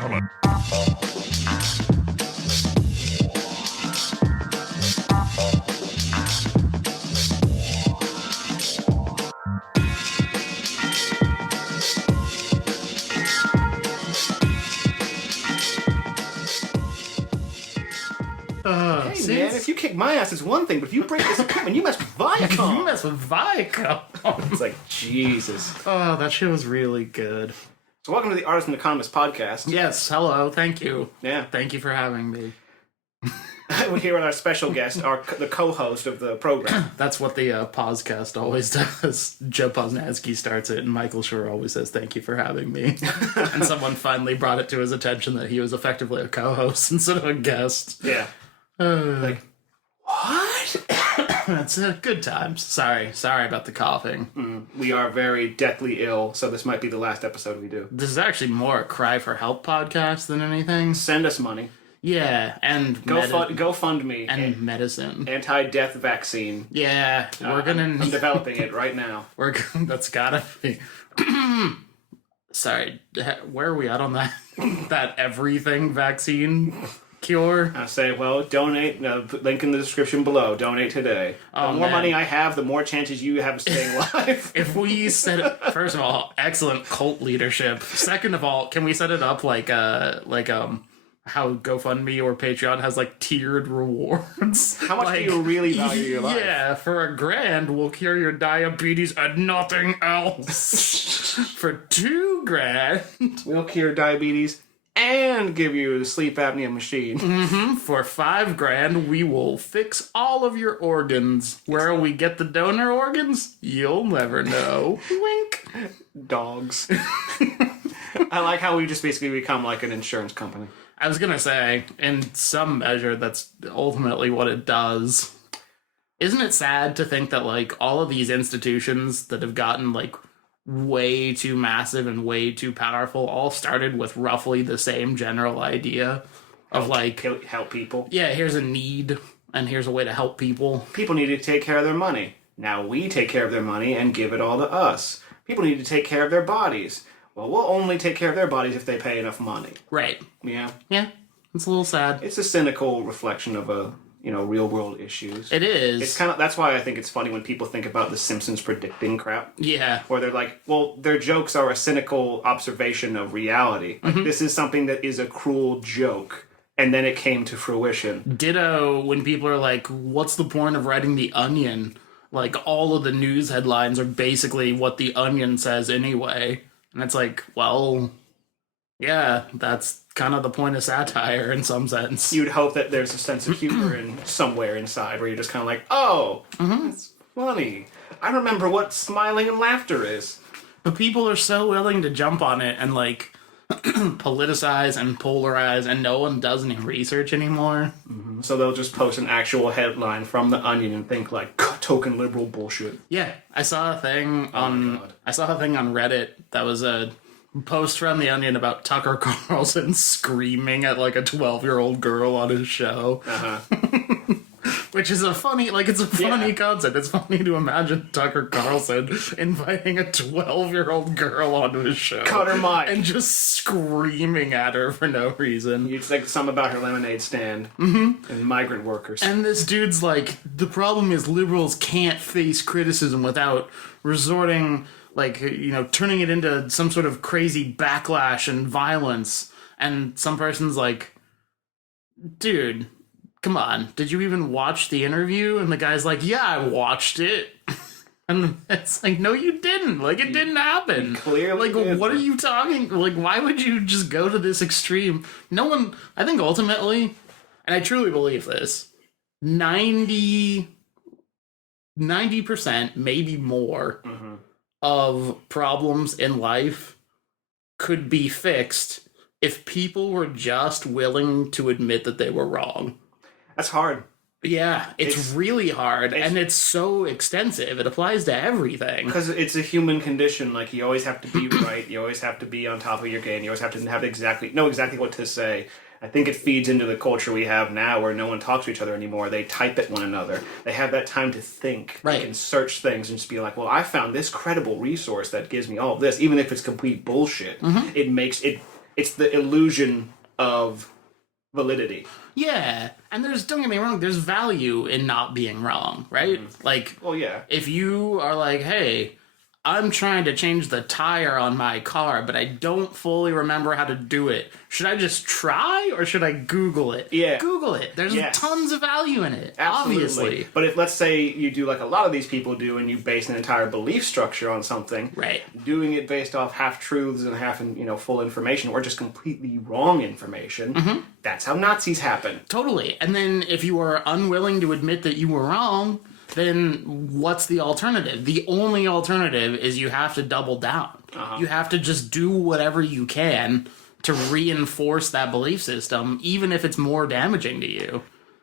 gentlemen. Hey, man, if you kick my ass, it's one thing, but if you break this equipment, you mess with Viacom. You mess with Viacom. It's like, Jesus. Oh, that shit was really good. So welcome to the Artist and Economist podcast. Yes, hello, thank you. Yeah. Thank you for having me. We're here with our special guest, the co-host of the program. That's what the podcast always does. Joe Posnanski starts it, and Michael Schur always says, thank you for having me. And someone finally brought it to his attention that he was effectively a co-host instead of a guest. Yeah. Like, what? It's good times. Sorry about the coughing. We are very deathly ill, so this might be the last episode we do. This is actually more a cry for help podcast than anything. Send us money. Yeah, and GoFundMe. And medicine. Anti-death vaccine. Yeah, we're gonna... I'm developing it right now. That's gotta be... Sorry, where are we at on that? That everything vaccine cure? I say, well, donate. Link in the description below. Donate today. The more money I have, the more chances you have of staying alive. If we set it... First of all, excellent cult leadership. Second of all, can we set it up like how GoFundMe or Patreon has like tiered rewards? How much do you really value your life? Yeah, for $1,000 we'll cure your diabetes and nothing else. For $2,000 we'll cure diabetes and give you the sleep apnea machine. For $5,000 we will fix all of your organs. Where we get the donor organs? You'll never know. Wink. Dogs. I like how we just basically become like an insurance company. I was gonna say, in some measure, that's ultimately what it does. Isn't it sad to think that, like, all of these institutions that have gotten, like, way too massive and way too powerful all started with roughly the same general idea of, like... Help people. Yeah, here's a need, and here's a way to help people. People need to take care of their money. Now we take care of their money and give it all to us. People need to take care of their bodies. Well, we'll only take care of their bodies if they pay enough money. Right. Yeah. Yeah. It's a little sad. It's a cynical reflection of real world issues. It is. It's kind of, that's why I think it's funny when people think about The Simpsons predicting crap. Yeah. Where they're like, well, their jokes are a cynical observation of reality. Like, this is something that is a cruel joke. And then it came to fruition. Ditto when people are like, what's the point of writing The Onion? Like, all of the news headlines are basically what The Onion says anyway. And it's like, well, yeah, that's kind of the point of satire in some sense. You'd hope that there's a sense of humor in somewhere inside where you're just kind of like, oh, that's funny. I remember what smiling and laughter is. But people are so willing to jump on it and, like, politicize and polarize, and no one does any research anymore. So they'll just post an actual headline from The Onion and think, like, token liberal bullshit. Yeah, I saw a thing on Reddit that was a post from The Onion about Tucker Carlson screaming at, like, a 12-year-old girl on his show. Which is a funny, like, it's a funny concept. It's funny to imagine Tucker Carlson inviting a 12-year-old girl onto his show. Cut her mic. And just screaming at her for no reason. You'd think something about her lemonade stand. And migrant workers. And this dude's like, the problem is liberals can't face criticism without resorting, like, turning it into some sort of crazy backlash and violence. And some person's like, dude, come on, did you even watch the interview? And the guy's like, yeah, I watched it. And it's like, no, you didn't. Like, it didn't happen. Clearly. Like, what are you talking? Like, why would you just go to this extreme? No one, I think ultimately, and I truly believe this, 90%, maybe more, of problems in life could be fixed if people were just willing to admit that they were wrong. That's hard. Yeah, it's really hard, and it's so extensive. It applies to everything. Because it's a human condition. Like, you always have to be right. You always have to be on top of your game. You always have to know exactly what to say. I think it feeds into the culture we have now where no one talks to each other anymore. They type at one another. They have that time to think. Right. They can search things and just be like, well, I found this credible resource that gives me all of this, even if it's complete bullshit. It makes it... it's the illusion of validity. Yeah, and don't get me wrong, there's value in not being wrong, right? Like, Well, yeah. if you are like, hey, I'm trying to change the tire on my car, but I don't fully remember how to do it. Should I just try, or should I Google it? Yeah. Google it. There's tons of value in it, Absolutely. obviously. But if, let's say, you do like a lot of these people do, and you base an entire belief structure on something, Right. doing it based off half-truths and half, full information, or just completely wrong information, that's how Nazis happen. Totally. And then if you are unwilling to admit that you were wrong, then what's the alternative? The only alternative is you have to double down. You have to just do whatever you can to reinforce that belief system, even if it's more damaging to you.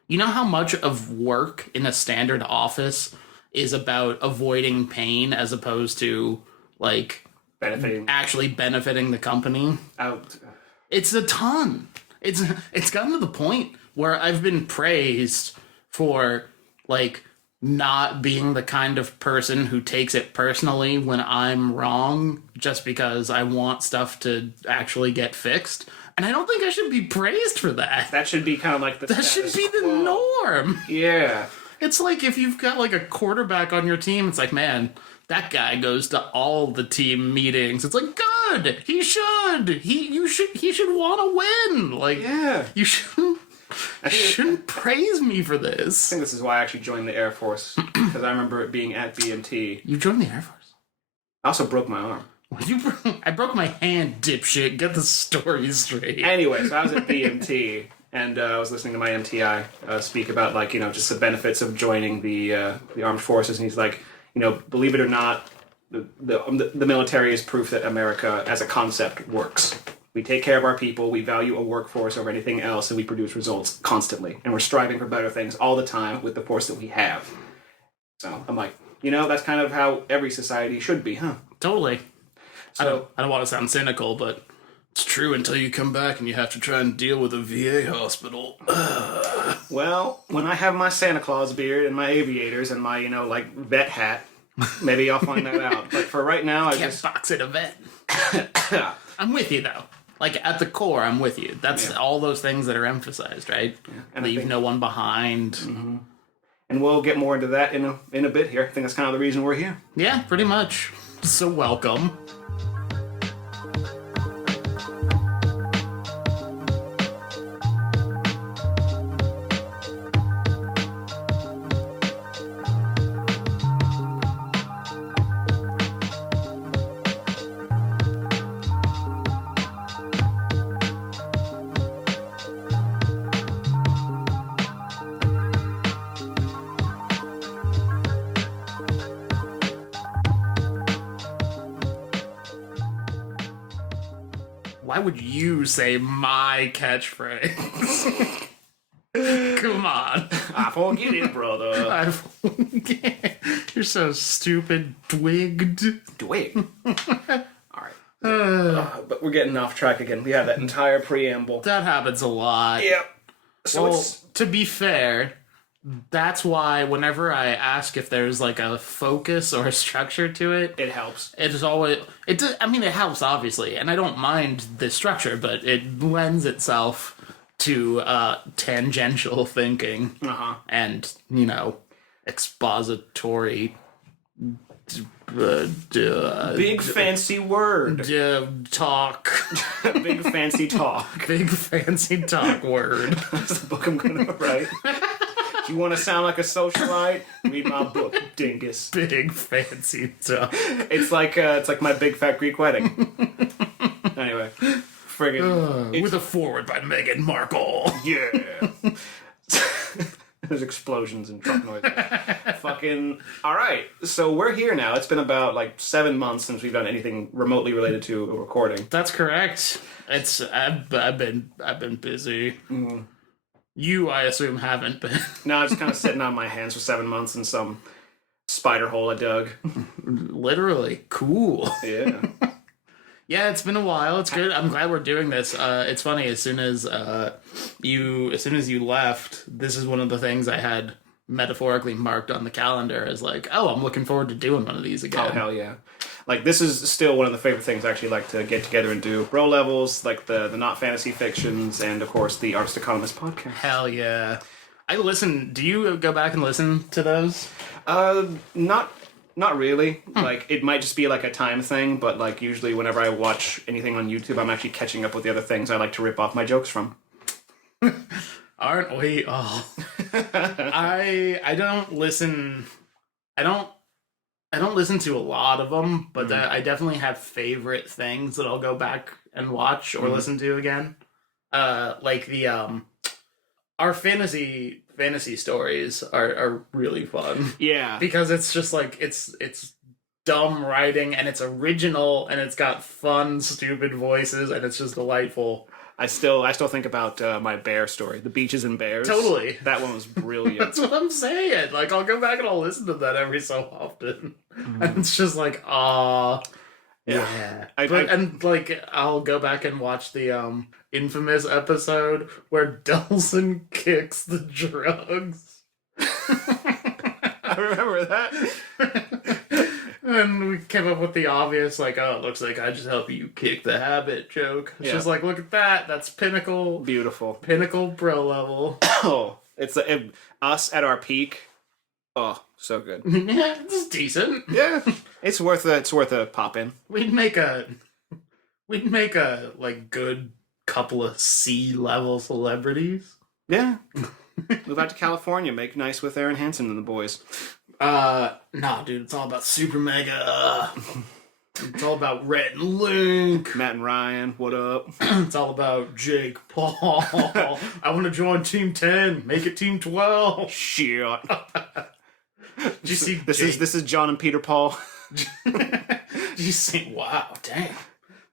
You know how much of work in a standard office is about avoiding pain as opposed to, like, actually benefiting the company? It's a ton. It's gotten to the point where I've been praised for, like, not being the kind of person who takes it personally when I'm wrong just because I want stuff to actually get fixed. And I don't think I should be praised for that. That should be kind of like the That should be the norm. Yeah. It's like if you've got like a quarterback on your team, it's like, man, that guy goes to all the team meetings. It's like, good. He should. He should want to win. Like, Yeah. You shouldn't praise me for this. I think this is why I actually joined the Air Force, because I remember it being at BMT. You joined the Air Force? I also broke my arm. I broke my hand, dipshit. Get the story straight. Anyway, so I was at BMT, and I was listening to my MTI speak about, like, just the benefits of joining the armed forces, and he's like, believe it or not, the military is proof that America as a concept works. We take care of our people, we value a workforce over anything else, and we produce results constantly. And we're striving for better things all the time with the force that we have. So I'm like, that's kind of how every society should be, huh? Totally. So, I don't want to sound cynical, but it's true until you come back and you have to try and deal with a VA hospital. Well, when I have my Santa Claus beard and my aviators and my, vet hat, maybe I'll find that out. But for right now, I Can't box it a vet. I'm with you, though. Like, at the core, I'm with you. That's all those things that are emphasized, right? Yeah. And leave no one behind. Mm-hmm. And we'll get more into that in a bit here. I think that's kind of the reason we're here. Yeah, pretty much. So welcome. Why would you say my catchphrase? Come on. I forget it, brother. You're so stupid, Dwigged. Dwig. All right. But we're getting off track again. We have that entire preamble. That happens a lot. Yep. So to be fair, that's why whenever I ask if there's like a focus or a structure to it, it helps. It helps obviously, and I don't mind the structure, but it lends itself to tangential thinking and expository. Big fancy word. Talk. Big fancy talk. Big fancy talk word. That's the book I'm gonna write. You want to sound like a socialite? Read my book, dingus. Big fancy talk. It's like my big fat Greek wedding. Anyway, friggin' with a foreword by Meghan Markle. Yeah. There's explosions and truck noises. Fucking all right. So we're here now. It's been about 7 months since we've done anything remotely related to a recording. That's correct. I've been busy. Mm-hmm. You, I assume, haven't been. No, I'm just kind of sitting on my hands for 7 months in some spider hole I dug. Literally. Cool. Yeah. Yeah, it's been a while. It's good. I'm glad we're doing this. It's funny. As soon as you left, this is one of the things I had metaphorically marked on the calendar as like, oh, I'm looking forward to doing one of these again. Oh, hell yeah. like this is still one of the favorite things I actually like to get together and do. Bro levels, like the not fantasy fictions, and of course the Artist Economist podcast. Hell yeah. I listen. Do you go back and listen to those? Not really. Like it might just be like a time thing, but like usually whenever I watch anything on YouTube, I'm actually catching up with the other things I like to rip off my jokes from. Aren't we all? I don't listen. I don't listen to a lot of them, but I definitely have favorite things that I'll go back and watch or listen to again. Like the our fantasy stories are really fun. Yeah. Because it's just like it's dumb writing and it's original and it's got fun, stupid voices and it's just delightful. I still think about my bear story, The Beaches and Bears. Totally. That one was brilliant. That's what I'm saying. Like, I'll go back and I'll listen to that every so often. And it's just like, ah, yeah. And, like, I'll go back and watch the infamous episode where Delson kicks the drugs. I remember that. And we came up with the obvious, like, oh, it looks like I just help you kick the habit joke. It's just like, look at that. That's pinnacle. Beautiful. Pinnacle bro level. Oh, it's us at our peak. Oh, so good. Yeah, it's decent. Yeah, it's worth a pop in. We'd make a like good couple of C-level celebrities. Yeah. Move out to California, make nice with Aaron Hansen and the boys. Nah, dude, it's all about Super Mega. It's all about Rhett and Link. Matt and Ryan, what up? It's all about Jake Paul. I want to join Team 10. Make it Team 12. Shit. Did you see this is John and Peter Paul. Did you see? Wow, damn.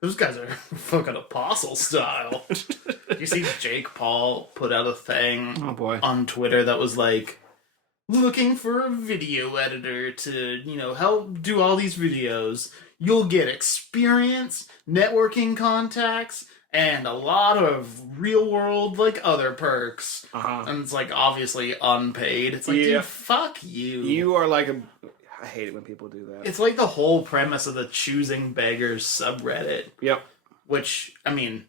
Those guys are fucking apostle style. Did you see Jake Paul put out a thing on Twitter that was like, looking for a video editor to, help do all these videos. You'll get experience, networking contacts, and a lot of real world, like, other perks. And it's, like, obviously unpaid. It's like, dude, fuck you. You are like I hate it when people do that. It's like the whole premise of the Choosing Beggars subreddit. Yep. Which, I mean,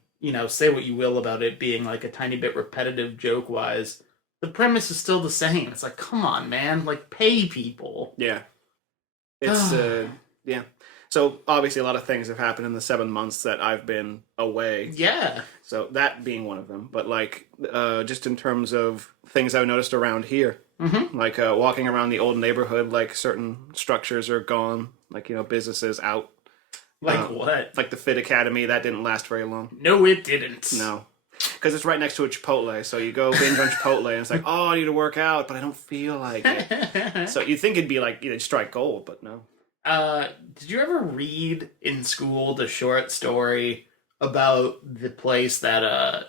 say what you will about it being, like, a tiny bit repetitive joke-wise. The premise is still the same. It's like, come on, man. Like, pay people. Yeah. It's, yeah. So, obviously, a lot of things have happened in the 7 months that I've been away. Yeah. So, that being one of them. But, like, just in terms of things I've noticed around here. Mm-hmm. Like, walking around the old neighborhood, like, certain structures are gone. Like, businesses out. Like what? Like the Fit Academy. That didn't last very long. No, it didn't. No. Because it's right next to a Chipotle, so you go binge on Chipotle, and it's like, oh, I need to work out, but I don't feel like it. So you'd think it'd be like, strike gold, but no. Did you ever read in school the short story about the place that,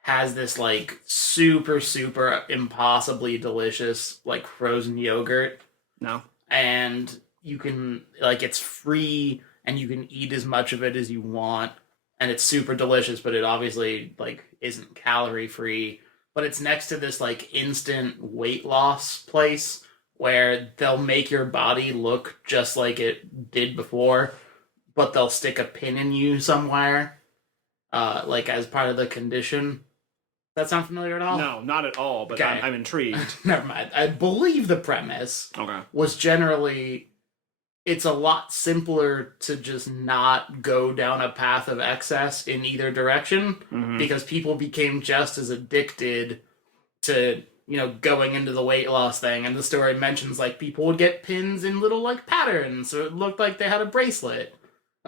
has this, like, super, super impossibly delicious, like, frozen yogurt? No. And you can, like, it's free, and you can eat as much of it as you want. And it's super delicious, but it obviously, like, isn't calorie free. But it's next to this, like, instant weight loss place where they'll make your body look just like it did before, but they'll stick a pin in you somewhere, like, as part of the condition. Does that sound familiar at all? No, not at all, but okay. I'm intrigued. Never mind. I believe the premise was generally... It's a lot simpler to just not go down a path of excess in either direction because people became just as addicted to, going into the weight loss thing. And the story mentions, like, people would get pins in little, like, patterns, so it looked like they had a bracelet.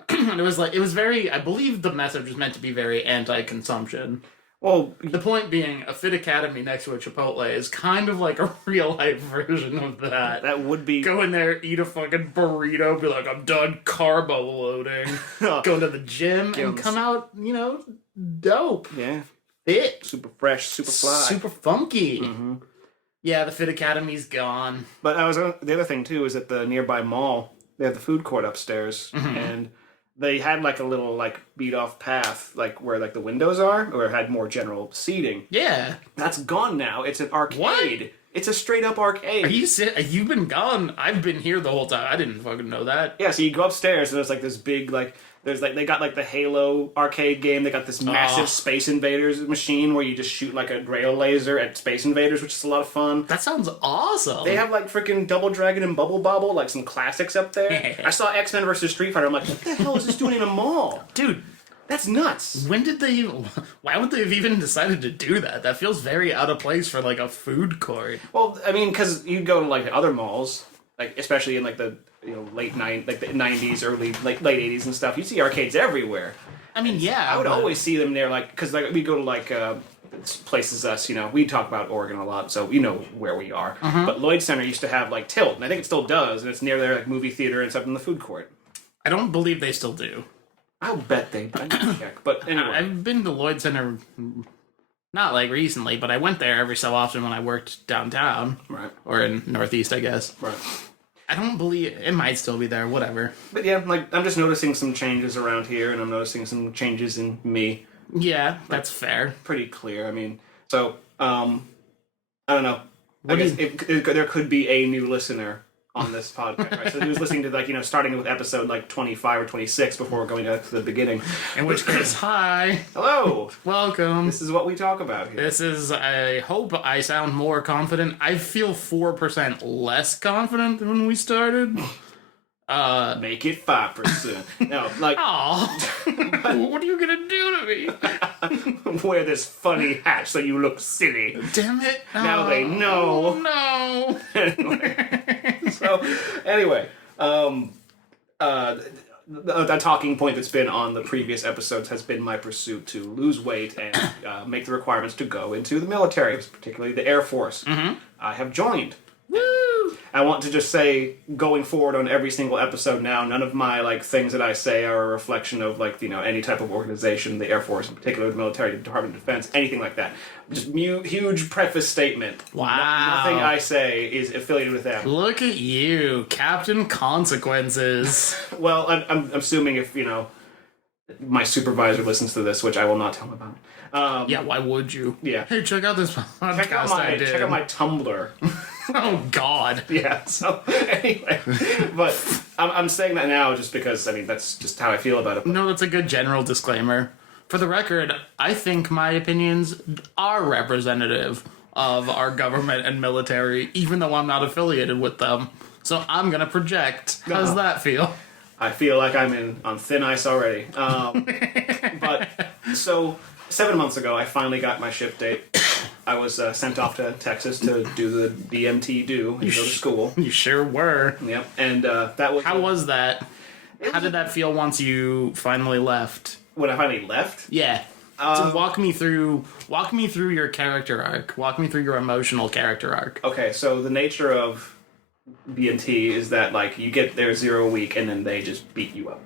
And it was very, I believe the message was meant to be very anti-consumption. Well, the point being, a Fit Academy next to a Chipotle is kind of like a real-life version of that. That would be... Go in there, eat a fucking burrito, be like, I'm done carbo loading. Go to the gym, and come out, dope. Yeah. Fit. Super fresh, super fly. Super funky. Mm-hmm. Yeah, the Fit Academy's gone. But the other thing, too, is at the nearby mall, they have the food court upstairs, and... They had, like, a little, like, beat-off path, like, where, like, the windows are, or it had more general seating. Yeah. That's gone now. It's an arcade. What? It's a straight up arcade. You've been gone. I've been here the whole time. I didn't fucking know that. Yeah, so you go upstairs and there's like this big they got like the Halo arcade game. They got this massive Space Invaders machine where you just shoot like a rail laser at Space Invaders, which is a lot of fun. That sounds awesome. They have like freaking Double Dragon and Bubble Bobble, like some classics up there. I saw X-Men versus Street Fighter. I'm like, what the hell is this doing in a mall? Dude, that's nuts. why would they have even decided to do that? That feels very out of place for like a food court. Well, I mean, because you go to like other malls, like especially in like the late the 90s, late 80s and stuff. You see arcades everywhere. I mean, yeah, I would always see them there, like because like we go to like places we talk about Oregon a lot, so you know where we are. But Lloyd Center used to have like Tilt, and I think it still does, and it's near their like movie theater and stuff in the food court. I don't believe they still do. I'll bet they. I need to check. But anyway, I've been to Lloyd Center, not like recently, but I went there every so often when I worked downtown, right, or in Northeast, I guess. Right. I don't believe it might still be there. Whatever. But yeah, like I'm just noticing some changes around here, and I'm noticing some changes in me. Yeah, that's fair. Pretty clear. I mean, so I don't know. I guess there could be a new listener on this podcast, right? So he was listening to like starting with episode like 25 or 26 before going to the beginning. In which case, hi, hello, welcome. This is what we talk about here. This is. I hope I sound more confident. I feel 4% less confident than when we started. Make it 5%. No, like, oh, what are you gonna do to me? Wear this funny hat so you look silly. Damn it! Now they know. No. Anyway, the talking point that's been on the previous episodes has been my pursuit to lose weight and make the requirements to go into the military, particularly the Air Force. I have joined. Woo! I want to just say, going forward on every single episode now, none of my like things that I say are a reflection of like any type of organization, the Air Force, in particular the military, the Department of Defense, anything like that. Just huge preface statement. Wow. Nothing I say is affiliated with them. Look at you, Captain Consequences. Well, I'm assuming if my supervisor listens to this, which I will not tell him about. Yeah, why would you? Yeah. Hey, check out this podcast Check out my Tumblr. Oh, God. Yeah, so anyway. But I'm saying that now just because, that's just how I feel about it. No, that's a good general disclaimer. For the record, I think my opinions are representative of our government and military, even though I'm not affiliated with them. So I'm going to project. How does that feel? I feel like I'm on thin ice already. But, so, 7 months ago, I finally got my ship date. I was sent off to Texas to do the DMT and go to school. You sure were. Yep, and that was... How was that? How did that feel once you finally left? When I finally left? Yeah. So walk me through your character arc. Walk me through your emotional character arc. Okay, so the nature of BMT is that like you get there 0 a week and then they just beat you up.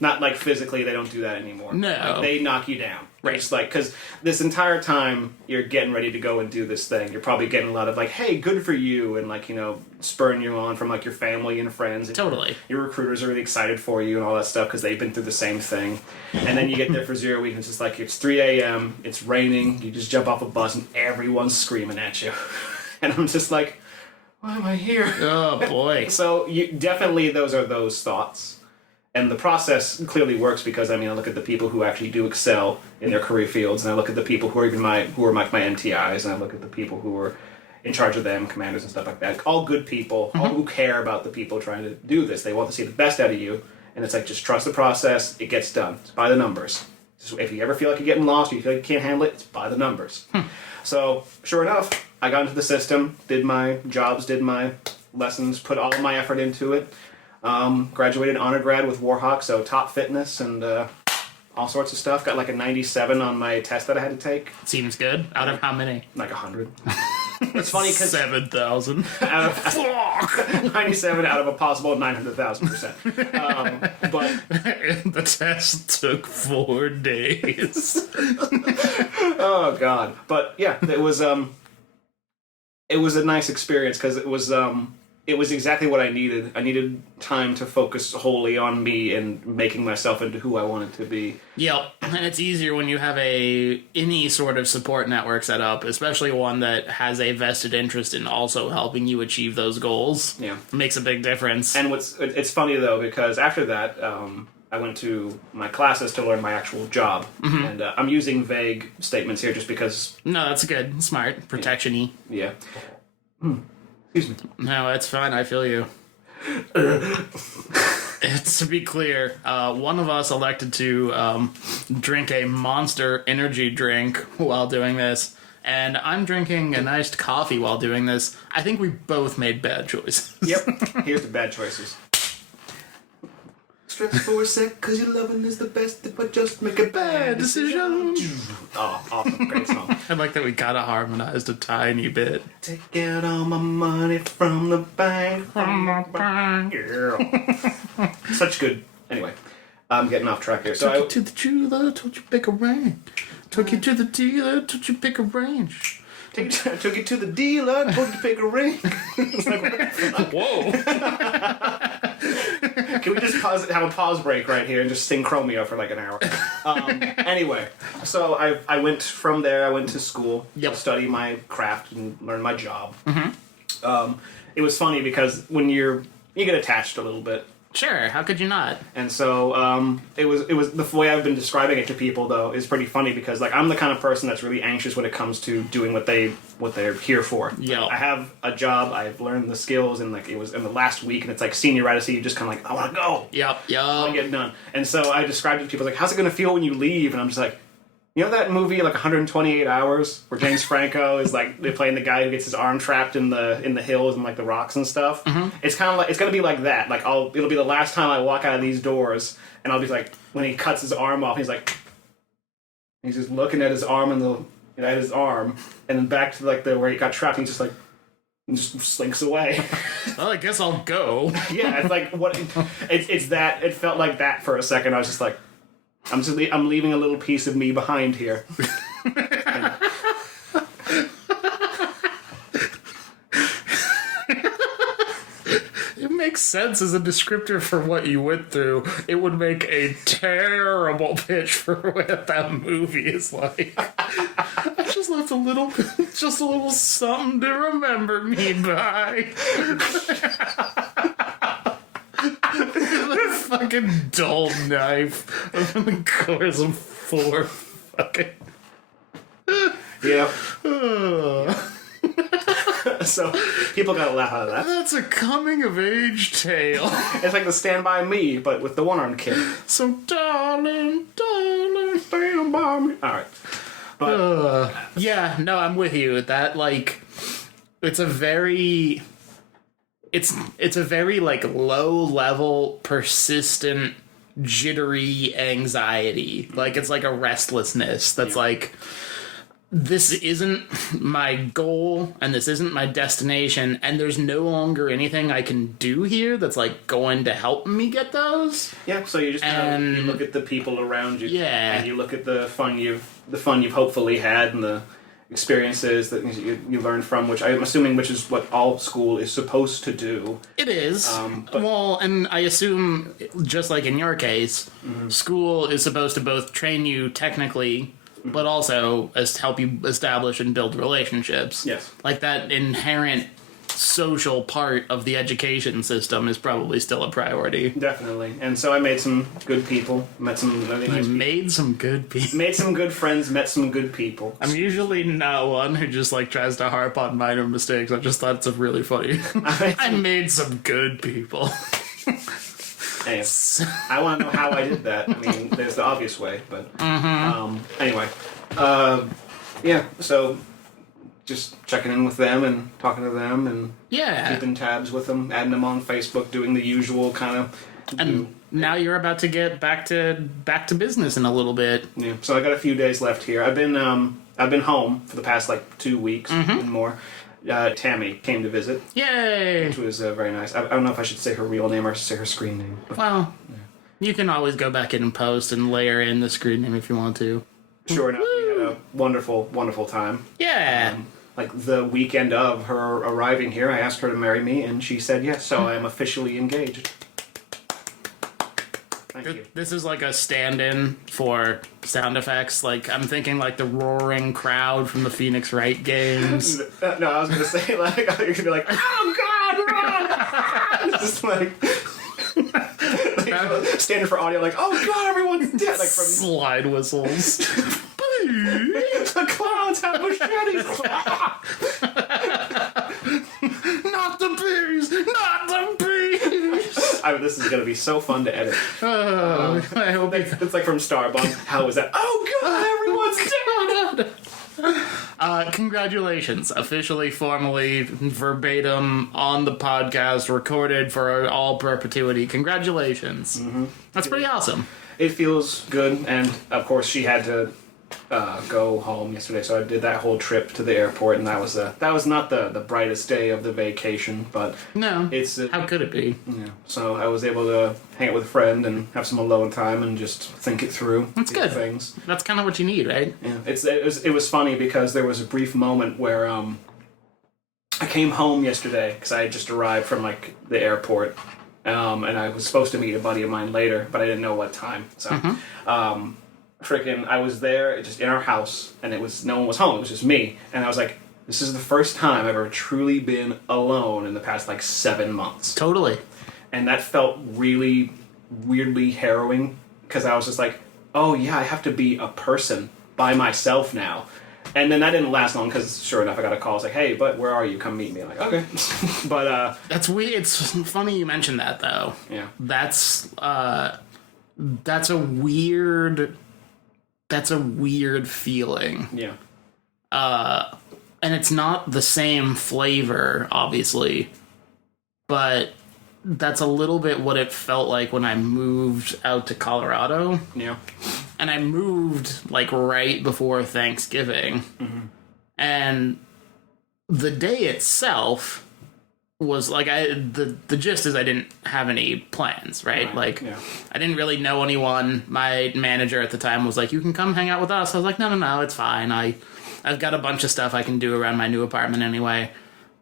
Not like physically, they don't do that anymore. No, like, they knock you down. Right. Just like because this entire time you're getting ready to go and do this thing, you're probably getting a lot of like, "Hey, good for you," and like spurring you on from like your family and friends. And totally. Your recruiters are really excited for you and all that stuff because they've been through the same thing. And then you get there for 0 a week and it's just like it's 3 a.m. It's raining. You just jump off a bus and everyone's screaming at you, and I'm just like, why am I here? Oh, boy. So definitely those are those thoughts. And the process clearly works because, I look at the people who actually do excel in their career fields, and I look at the people who are my MTIs, and I look at the people who are in charge of them, commanders and stuff like that. All good people, all who care about the people trying to do this. They want to see the best out of you, and it's like, just trust the process, it gets done. It's by the numbers. So if you ever feel like you're getting lost, or you feel like you can't handle it, it's by the numbers. So, sure enough, I got into the system, did my jobs, did my lessons, put all of my effort into it. Graduated honor grad with Warhawk, so top fitness and all sorts of stuff. Got like a 97 on my test that I had to take. Seems good. Out of how many? Like 100. It's funny because 7,000. 97 out of a possible 900,000%. But the test took 4 days. Oh God! But yeah, it was a nice experience because it was it was exactly what I needed. I needed time to focus wholly on me and making myself into who I wanted to be. Yep, and it's easier when you have any sort of support network set up, especially one that has a vested interest in also helping you achieve those goals. Yeah. It makes a big difference. And it's funny, though, because after that, I went to my classes to learn my actual job. And I'm using vague statements here just because... No, that's good. Smart. Protection-y. Yeah. Excuse me. No, that's fine. I feel you. It's, to be clear, one of us elected to drink a Monster energy drink while doing this, and I'm drinking an iced coffee while doing this. I think we both made bad choices. Yep. Here's the bad choices. Stress for a sec, cause your loving is the best if I just make a bad decision. Oh, awesome. Great song. I like that we gotta harmonized a tiny bit. Take out all my money from the bank. Yeah. Such good... Anyway, I'm getting off track here. Took you to the jeweler, told you pick a ring. Took you to the dealer, told you pick a range. Took you to the dealer, told you to pick a ring. It's like, what the fuck? Whoa. Can we just have a pause break right here and just sing Chromeo for like an hour? Anyway, so I went from there. I went to school to study my craft and learn my job. It was funny because when you get attached a little bit. Sure, how could you not? And so it was the way I've been describing it to people, though, is pretty funny because like I'm the kind of person that's really anxious when it comes to doing what they're here for. Yeah, I have a job, I've learned the skills, and like it was in the last week, and it's like senioritis, you just kind of like, I want to go. Yep. I want to get it done. And so I described it to people like, how's it going to feel when you leave? And I'm just like, you know that movie like 128 Hours where James Franco is like they're playing the guy who gets his arm trapped in the hills and like the rocks and stuff. It's kind of like it's gonna be like that. Like it'll be the last time I walk out of these doors, and I'll be like when he cuts his arm off, he's just looking at his arm and and then back to like where he got trapped. And he's just like just slinks away. Well, I guess I'll go. Yeah, it's like what it's that. It felt like that for a second. I was just like. I'm leaving a little piece of me behind here. It makes sense as a descriptor for what you went through. It would make a terrible pitch for what that movie is like. I just left a little something to remember me by. A fucking dull knife over the course of 4 fucking... Yeah. So, people gotta laugh out of that. That's a coming-of-age tale. It's like the Stand By Me, but with the one-armed kid. So, darling, stand by me. Alright. But... yeah, no, I'm with you. That, like... It's a very, like, low-level, persistent, jittery anxiety. Like, it's like a restlessness that's like... This isn't my goal, and this isn't my destination, and there's no longer anything I can do here that's, like, going to help me get those. Yeah, so you just you look at the people around you, yeah, and you look at the fun you've hopefully had, and the experiences that you learned from, which I'm assuming which is what all school is supposed to do. It is. Well, and I assume, just like in your case, school is supposed to both train you technically, but also help you establish and build relationships. Yes. Like that inherent social part of the education system is probably still a priority. Definitely. And so I made some good people, met some really nice people. Made some good people. Made some good friends, met some good people. I'm usually not one who just like tries to harp on minor mistakes. I just thought it's really funny. I made some good people. Anyway, I want to know how I did that. I mean, there's the obvious way, but anyway, yeah. So just checking in with them and talking to them and keeping tabs with them, adding them on Facebook, doing the usual kind of. And now you're about to get back to business in a little bit. Yeah. So I got a few days left here. I've been home for the past like 2 weeks and more. Tammy came to visit. Yay! Which was very nice. I don't know if I should say her real name or say her screen name. Well, you can always go back in and post and layer in the screen name if you want to. Sure enough, we had a wonderful, wonderful time. Yeah. like the weekend of her arriving here, I asked her to marry me, and she said yes. So I am officially engaged. Thank you. This is like a stand-in for sound effects. Like, I'm thinking like the roaring crowd from the Phoenix Wright games. No, I was gonna say like you're gonna be like, oh God, run! It's just like standing for audio, like, oh God, everyone's dead. Like from Slide whistles. the clowns have machetes. Not the bees! Not the bees! This is gonna be so fun to edit. I hope It's like from Starbucks. How was that? Oh God, everyone's dead. congratulations. Officially, formally, verbatim, on the podcast, recorded for all perpetuity. Congratulations. Mm-hmm. That's pretty awesome. It feels good, and of course she had to go home yesterday, so I did that whole trip to the airport, and that was not the brightest day of the vacation, but No. it's How could it be? yeah. So I was able to hang out with a friend and have some alone time and just think it through. That's good. Things. That's kind of what you need, right? Yeah, it was funny because there was a brief moment where I came home yesterday because I had just arrived from like the airport, and I was supposed to meet a buddy of mine later, but I didn't know what time. So, I was there just in our house, and no one was home. It was just me, and I was like, this is the first time I've ever truly been alone in the past like 7 months. Totally. And that felt really weirdly harrowing because I was just like, oh yeah, I have to be a person by myself now. And then that didn't last long because sure enough I got a call. It's like, hey, but where are you? Come meet me. I'm like, okay. But That's weird. It's funny you mentioned that, though. yeah. That's a weird feeling. Yeah. And it's not the same flavor, obviously, but that's a little bit what it felt like when I moved out to Colorado. Yeah. And I moved like right before Thanksgiving. Mm-hmm. And the day itself was like the gist is I didn't have any plans, right? Like yeah. I didn't really know anyone. My manager at the time was like, you can come hang out with us. I was like, no, it's fine. I've got a bunch of stuff I can do around my new apartment anyway.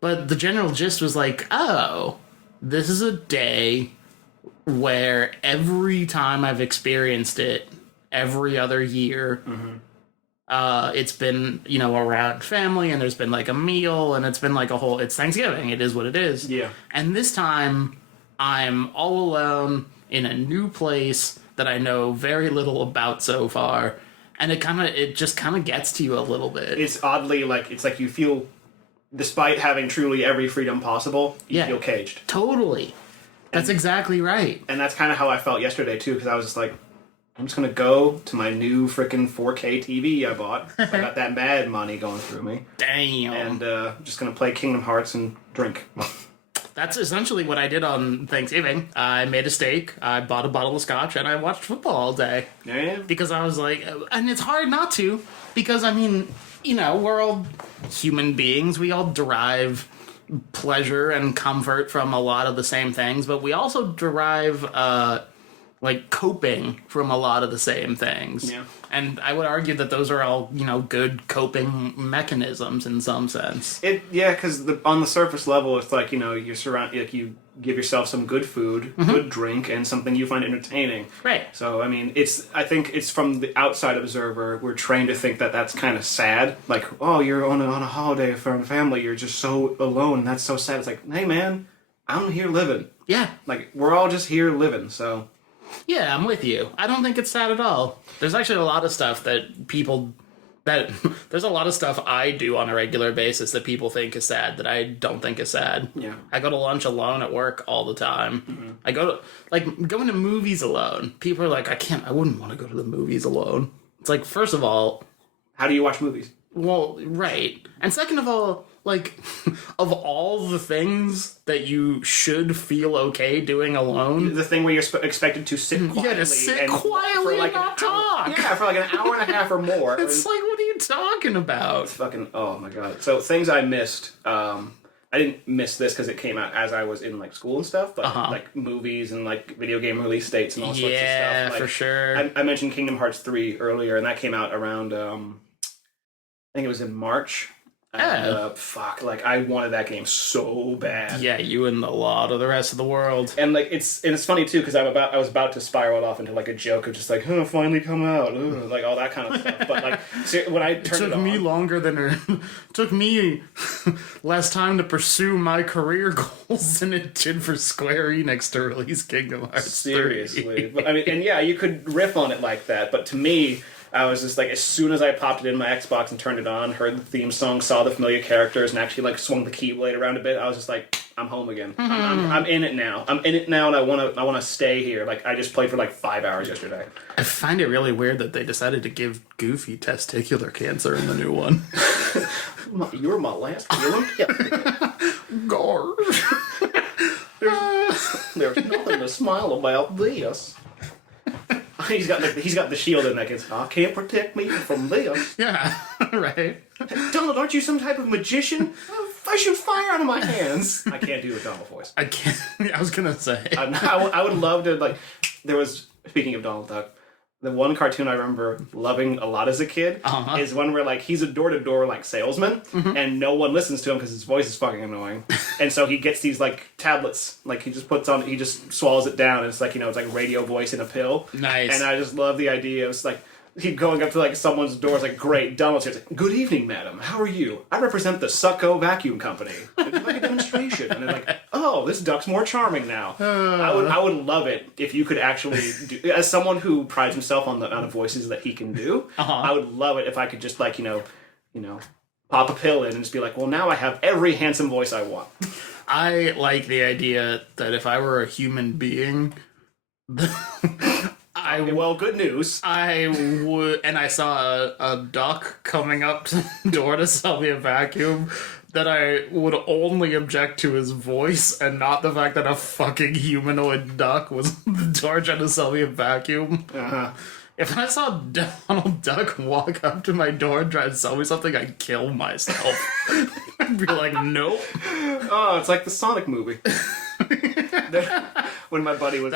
But the general gist was like, oh, this is a day where every time I've experienced it, every other year, it's been, around family, and there's been like a meal, and it's been like it's Thanksgiving. It is what it is. Yeah. And this time, I'm all alone in a new place that I know very little about so far. And it just kind of gets to you a little bit. It's oddly it's like you feel, despite having truly every freedom possible, you feel caged. Totally. That's exactly right. And that's kind of how I felt yesterday, too, because I was just like, I'm just going to go to my new freaking 4K TV I bought. I got that mad money going through me. Damn. And just going to play Kingdom Hearts and drink. That's essentially what I did on Thanksgiving. I made a steak, I bought a bottle of scotch, and I watched football all day. Yeah. Because I was like, and it's hard not to, because, I mean, we're all human beings. We all derive pleasure and comfort from a lot of the same things, but we also derive, coping from a lot of the same things. Yeah. And I would argue that those are all, good coping mechanisms in some sense. Because on the surface level, it's like, you give yourself some good food, good drink, and something you find entertaining. Right. So, I mean, I think it's from the outside observer, we're trained to think that that's kind of sad. Like, oh, you're on a holiday from family, you're just so alone, that's so sad. It's like, hey, man, I'm here living. Yeah. Like, we're all just here living, so... Yeah, I'm with you. I don't think it's sad at all. There's actually a lot of stuff there's a lot of stuff I do on a regular basis that people think is sad that I don't think is sad. Yeah. I go to lunch alone at work all the time. Mm-hmm. I go to, going to movies alone. People are like, I wouldn't want to go to the movies alone. It's like, first of all... How do you watch movies? Well, right. And second of all, of all the things that you should feel okay doing alone... The thing where you're expected to sit quietly. Yeah, to sit quietly and not talk. Yeah, for like an hour and a half or more. It's like, what are you talking about? It's fucking, oh my god. So, things I missed, I didn't miss this because it came out as I was in, school and stuff, but, movies and, video game release dates and all sorts of stuff. Yeah, for sure. I mentioned Kingdom Hearts 3 earlier, and that came out around, I think it was in March. And, fuck, like, I wanted that game so bad. Yeah, you and a lot of the rest of the world. And like it's funny too because I was about to spiral off into like a joke of just like finally come out, like all that kind of stuff. But like when I turned it took me on, longer than took me less time to pursue my career goals than it did for Square Enix to release Kingdom Hearts 3. seriously. But I mean, and yeah, you could riff on it like that. But to me, I was just like, as soon as I popped it in my Xbox and turned it on, heard the theme song, saw the familiar characters, and actually like swung the keyblade around a bit, I was just like, I'm home again. I'm in it now. I'm in it now, and I want to stay here. Like I just played for like 5 hours yesterday. I find it really weird that they decided to give Goofy testicular cancer in the new one. You're my last feeling. Gar. There's nothing to smile about this. He's got the shield in that gets, I can't protect me from this. Yeah, right. Donald, aren't you some type of magician? I shoot fire out of my hands. I can't do a Donald voice. I can't. I was gonna say. I would love to, like, there was, speaking of Donald Duck, the one cartoon I remember loving a lot as a kid is one where, like, he's a door-to-door, like, salesman, and no one listens to him because his voice is fucking annoying. And so he gets these, like, tablets, like, he just swallows it down, and it's like, it's like radio voice in a pill. Nice. And I just love the idea. It's like, he going up to, like, someone's door, it's like, great, Donald's here. It's like, good evening, madam, how are you? I represent the Succo Vacuum Company. Would you like a demonstration? And they're like, oh, this duck's more charming now. I would love it if you could actually do, as someone who prides himself on the amount of voices that he can do, I would love it if I could just, like, pop a pill in and just be like, well, now I have every handsome voice I want. I like the idea that if I were a human being, Well, good news. I would, and I saw a duck coming up to the door to sell me a vacuum, that I would only object to his voice and not the fact that a fucking humanoid duck was at the door trying to sell me a vacuum. If I saw Donald Duck walk up to my door and try to sell me something, I'd kill myself. I'd be like, nope. Oh, it's like the Sonic movie. When my buddy was...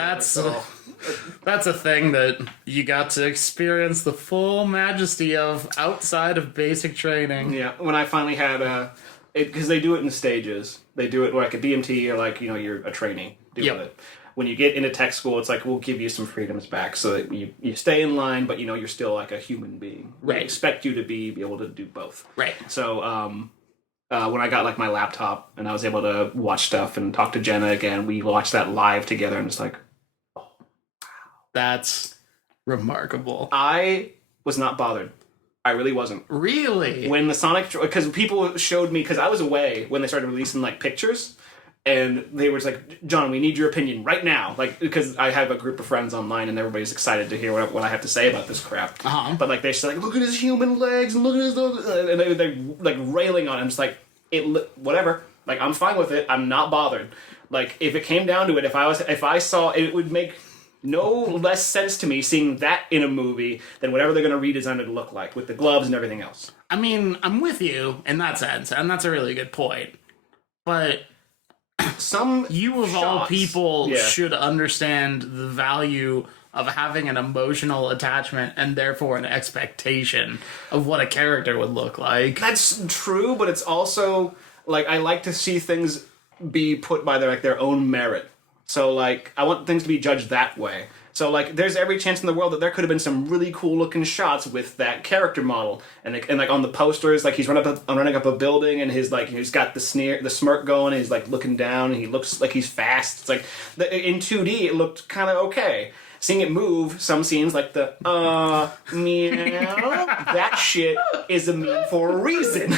That's a thing that you got to experience the full majesty of outside of basic training. Yeah, when I finally had because they do it in stages. They do it like a DMT or like, you're a trainee doing it. When you get into tech school, it's like, we'll give you some freedoms back so that you stay in line, but you're still like a human being. Right. We expect you to be able to do both. Right. So when I got like my laptop and I was able to watch stuff and talk to Jenna again, we watched that live together and it's like, that's remarkable. I was not bothered. I really wasn't. Really? When the Sonic... Because people showed me... Because I was away when they started releasing, like, pictures. And they were just like, John, we need your opinion right now. Like, because I have a group of friends online and everybody's excited to hear what I have to say about this crap. But, like, they're just like, look at his human legs and look at his... And they're like, railing on it. I'm just like, whatever. Like, I'm fine with it. I'm not bothered. Like, if it came down to it, if I saw... It would make... no less sense to me seeing that in a movie than whatever they're going to redesign it to look like with the gloves and everything else. I mean, I'm with you in that sense, and that's a really good point. But you of all people should understand the value of having an emotional attachment and therefore an expectation of what a character would look like. That's true, but it's also like I like to see things be put by their own merit. So, like, I want things to be judged that way. So, like, there's every chance in the world that there could have been some really cool-looking shots with that character model. And like, on the posters, like, he's running up a building, and he's got the smirk going, and he's, like, looking down, and he looks like he's fast. It's like, in 2D, it looked kind of okay. Seeing it move, some scenes, like the, meow, that shit is a meme for a reason.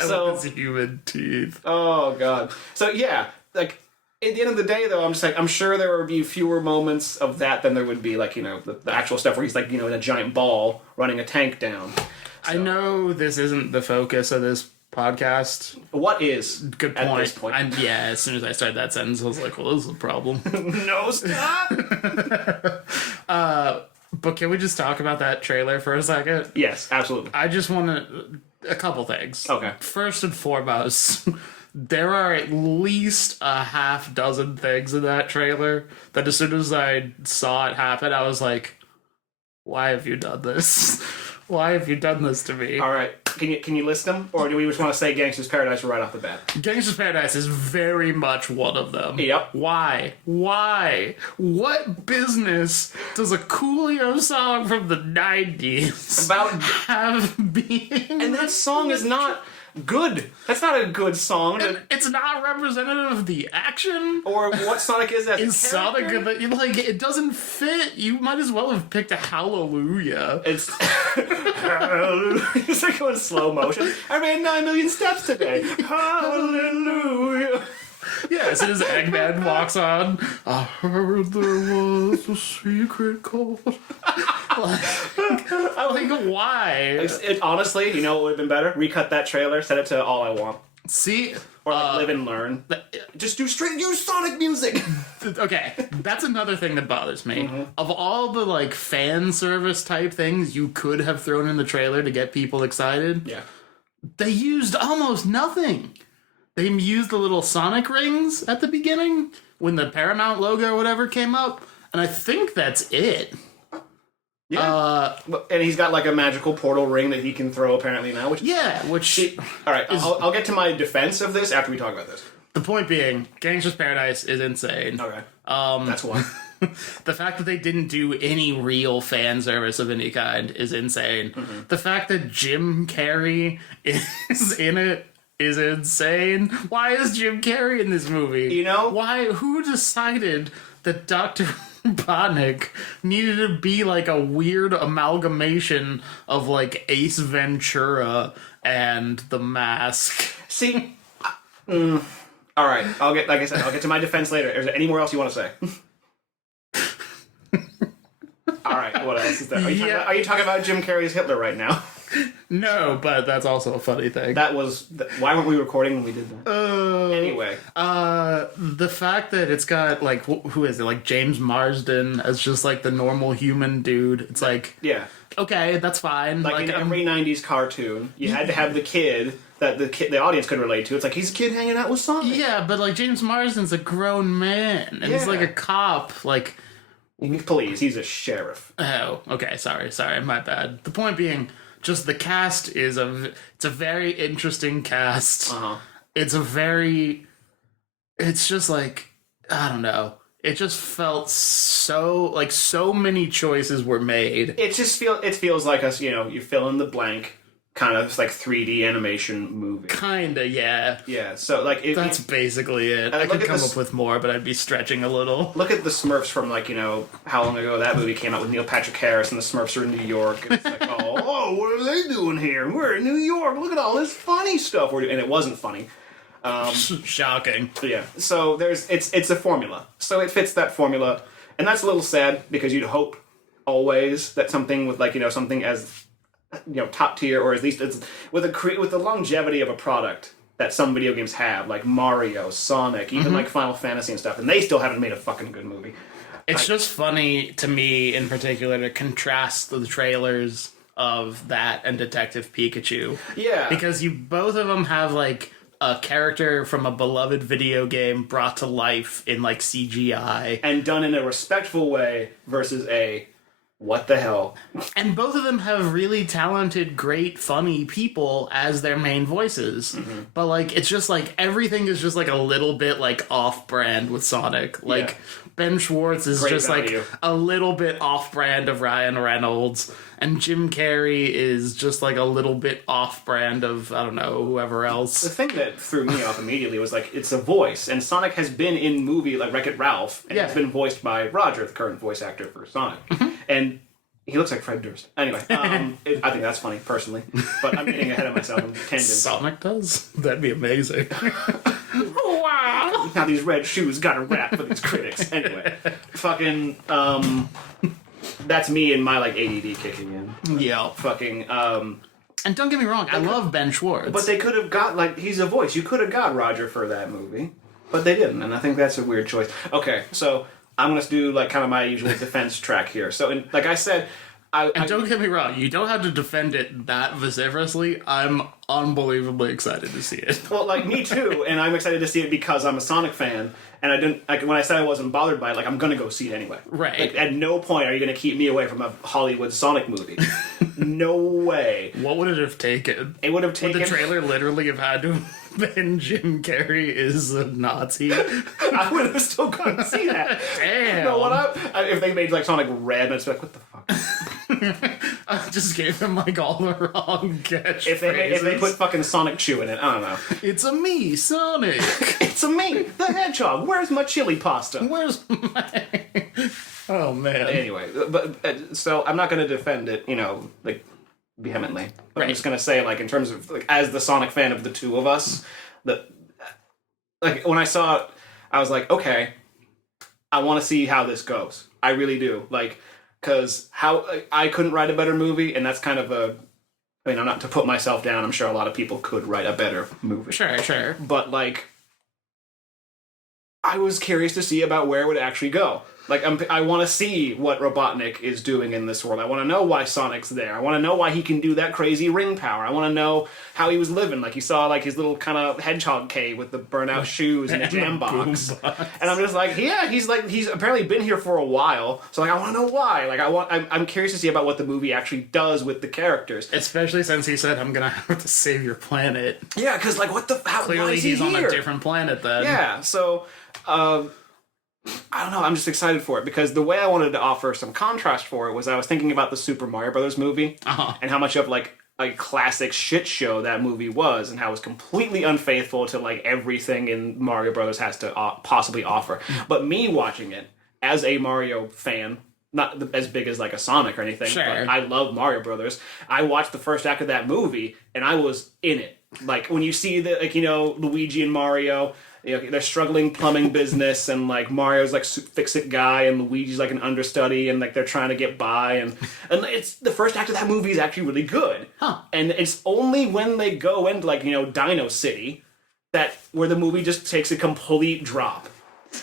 So, it's human teeth. Oh, God. So, yeah, like... At the end of the day, though, I'm just like, I'm sure there would be fewer moments of that than there would be, like, the actual stuff where he's, like, in a giant ball running a tank down. So. I know this isn't the focus of this podcast. What is? Good point. At this point. As soon as I started that sentence, I was like, well, this is a problem. No, stop! But can we just talk about that trailer for a second? Yes, absolutely. I just want a couple things. Okay. First and foremost... there are at least a half dozen things in that trailer that as soon as I saw it happen, I was like, why have you done this? Why have you done this to me? All right. Can you list them, or do we just want to say Gangster's Paradise right off the bat? Gangster's Paradise is very much one of them. Yep. Why? What business does a Coolio song from the 90s About have being... and that song is not good. That's not a good song. It's not representative of the action. Or what Sonic is as Is a Sonic character. like it doesn't fit? You might as well have picked a Hallelujah. It's it's like going slow motion. I ran 9 million steps today. Hallelujah. Yeah, as soon as Eggman walks on, I heard there was a secret chord. like why? Honestly, you know what would have been better? Recut that trailer, set it to All I Want. See, Or like Live and Learn. Just use Sonic music. okay, that's another thing that bothers me. Mm-hmm. Of all the like fan service type things you could have thrown in the trailer to get people excited, Yeah. they used almost nothing. They used the little Sonic rings at the beginning when the Paramount logo or whatever came up, and I think that's it. Yeah. And he's got like a magical portal ring that he can throw apparently now. Which all right, I'll get to my defense of this after we talk about this. The point being, Gangster's Paradise is insane. Okay. That's one. The fact that they didn't do any real fan service of any kind is insane. Mm-hmm. The fact that Jim Carrey is in it is insane. Why is Jim Carrey in this movie? You know? Why? Who decided that Dr. Robotnik needed to be like a weird amalgamation of like Ace Ventura and The Mask? See, all right. I'll get to my defense later. Is there anywhere else you want to say? All right. What else is there? Are you talking about Jim Carrey's Hitler right now? No, but that's also a funny thing. That was why weren't we recording when we did that? Anyway, the fact that it's got like who is it? Like James Marsden as just like the normal human dude. It's like yeah. Okay, that's fine. Like in every '90s cartoon, you had to have the kid that the audience could relate to. It's like he's a kid hanging out with Sonic. Yeah, but like James Marsden's a grown man and he's like a cop. Like, please, he's a sheriff. oh, okay, sorry, my bad. The point being, just the cast is it's a very interesting cast. It's just like, I don't know. It just felt so many choices were made. It feels like us, you fill in the blank kind of like 3D animation movie. Kinda, yeah. Yeah, so like that's basically it. I could come up with more, but I'd be stretching a little. Look at the Smurfs from like, how long ago that movie came out with Neil Patrick Harris and the Smurfs are in New York. And it's like, oh, what are they doing here? We're in New York. Look at all this funny stuff we're doing. And it wasn't funny. Shocking. Yeah. So it's a formula. So it fits that formula. And that's a little sad because you'd hope always that something with like, something as top tier, or at least it's with the longevity of a product that some video games have, like Mario, Sonic, even like Final Fantasy and stuff, and they still haven't made a fucking good movie. It's just funny to me in particular to contrast the trailers of that and Detective Pikachu. Yeah. Because both of them have like a character from a beloved video game brought to life in like CGI. And done in a respectful way versus a what the hell? And both of them have really talented, great, funny people as their main voices. But, like, it's just, like, everything is just, like, a little bit, like, off-brand with Sonic. Like, Ben Schwartz is great just, value. Like, a little bit off-brand of Ryan Reynolds. And Jim Carrey is just, like, a little bit off-brand of, I don't know, whoever else. The thing that threw me off immediately was, like, it's a voice. And Sonic has been in movie, like, Wreck-It Ralph. And it's been voiced by Roger, the current voice actor for Sonic. And he looks like Fred Durst. Anyway, I think that's funny, personally. But I'm getting ahead of myself. I'm tangent. Sonic does? That'd be amazing. Wow! Now these red shoes got a rap for these critics. Anyway, fucking, that's me and my, like, ADD kicking in. Yeah. Fucking, And don't get me wrong, I love Ben Schwartz. But they could have got, like, he's a voice. You could have got Roger for that movie. But they didn't, and I think that's a weird choice. Okay, so I'm going to do, like, kind of my usual defense track here. So, like I said, And don't get me wrong, you don't have to defend it that vociferously. I'm unbelievably excited to see it. Well, like, me too, and I'm excited to see it because I'm a Sonic fan, and I didn't, like, when I said I wasn't bothered by it, like, I'm gonna go see it anyway. Right. Like, at no point are you gonna keep me away from a Hollywood Sonic movie. No way. What would it have taken? It would have taken... Would the trailer literally have had to have been Jim Carrey is a Nazi? I would have still gone to see that. Damn. You know what? If they made, like, Sonic red, I'd be like, what the fuck? I just gave him, like, all the wrong catchphrases. If they put fucking Sonic Chew in it, I don't know. It's a me, Sonic. It's a me, the Hedgehog. Where's my chili pasta? Where's my... Oh, man. Anyway, but so I'm not going to defend it, like, vehemently. But I'm just going to say, like, in terms of, like, as the Sonic fan of the two of us, like, when I saw it, I was like, okay, I want to see how this goes. I really do. Like, because I couldn't write a better movie, and that's kind of I'm not to put myself down. I'm sure a lot of people could write a better movie. Sure. But, like, I was curious to see about where it would actually go. Like, I want to see what Robotnik is doing in this world. I want to know why Sonic's there. I want to know why he can do that crazy ring power. I want to know how he was living. Like, you saw, like, his little kind of hedgehog cave with the burnout shoes and the jam box. And I'm just like, yeah, he's apparently been here for a while. So, like, I want to know why. Like, I'm curious to see about what the movie actually does with the characters. Especially since he said, I'm going to have to save your planet. Yeah, because, like, what the... Clearly why is he he's here? on a different planet then. Yeah, so... I don't know, I'm just excited for it, because the way I wanted to offer some contrast for it was I was thinking about the Super Mario Brothers movie, and how much of, like, a classic shit show that movie was, and how it was completely unfaithful to, like, everything in Mario Brothers has to possibly offer. But me watching it, as a Mario fan, not as big as, like, a Sonic or anything, sure, but I love Mario Brothers, I watched the first act of that movie, and I was in it. Like, when you see the, like, Luigi and Mario... they're struggling plumbing business, and, like, Mario's, like, fix-it guy, and Luigi's, like, an understudy, and, like, they're trying to get by, and it's the first act of that movie is actually really good. And it's only when they go into, like, Dino City where the movie just takes a complete drop.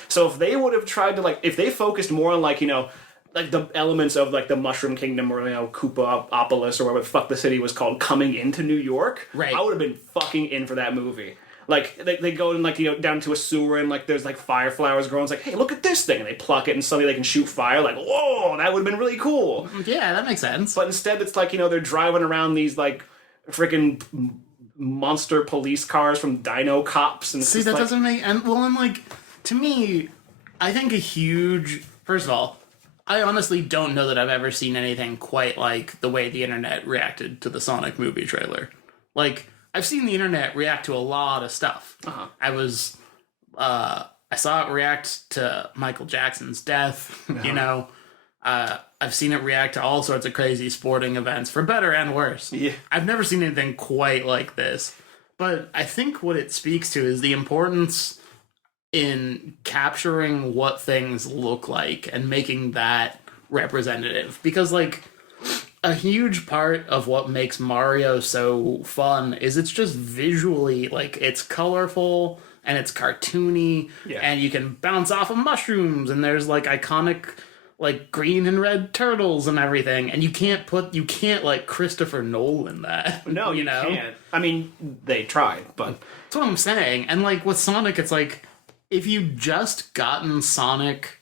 So if they would have tried to, like, if they focused more on, like, like, the elements of, like, the Mushroom Kingdom, or, Koopaopolis, or whatever the fuck the city was called, coming into New York, right, I would have been fucking in for that movie. Like, they go and, like, down to a sewer, and, like, there's, like, fire flowers growing. It's like, hey, look at this thing. And they pluck it, and suddenly they can shoot fire. Like, whoa, that would have been really cool. Yeah, that makes sense. But instead, it's like, they're driving around these, like, freaking monster police cars from Dino Cops. And see, that doesn't make... And like, to me, I think first of all, I honestly don't know that I've ever seen anything quite like the way the internet reacted to the Sonic movie trailer. Like... I've seen the internet react to a lot of stuff. I saw it react to Michael Jackson's death, I've seen it react to all sorts of crazy sporting events, for better and worse. Yeah. I've never seen anything quite like this. But I think what it speaks to is the importance in capturing what things look like and making that representative. Because, like... a huge part of what makes Mario so fun is it's just visually, like, it's colorful and it's cartoony, and you can bounce off of mushrooms, and there's, like, iconic, like, green and red turtles and everything, and you can't like Christopher Nolan that. No, you can't. I mean, they tried, but... That's what I'm saying. And, like, with Sonic, it's like, if you just gotten Sonic...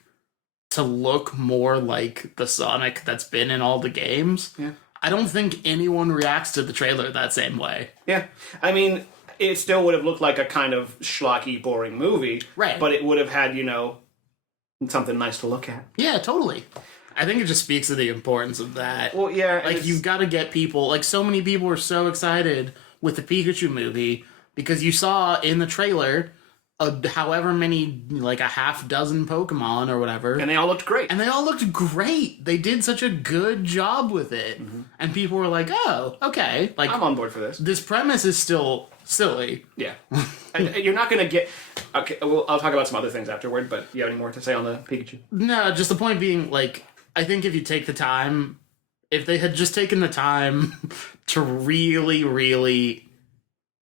to look more like the Sonic that's been in all the games, I don't think anyone reacts to the trailer that same way. Yeah. I mean, it still would have looked like a kind of schlocky, boring movie. Right. But it would have had, something nice to look at. Yeah, totally. I think it just speaks to the importance of that. Well, yeah. Like, you've got to get people... Like, so many people were so excited with the Pikachu movie because you saw in the trailer... however many, like, a half dozen Pokemon or whatever. And they all looked great. They did such a good job with it. Mm-hmm. And people were like, oh, okay. Like, I'm on board for this. This premise is still silly. Yeah. And you're not going to get... Okay, well, I'll talk about some other things afterward, but you have any more to say on the Pikachu? No, just the point being, like, I think if you take the time... If they had just taken the time to really, really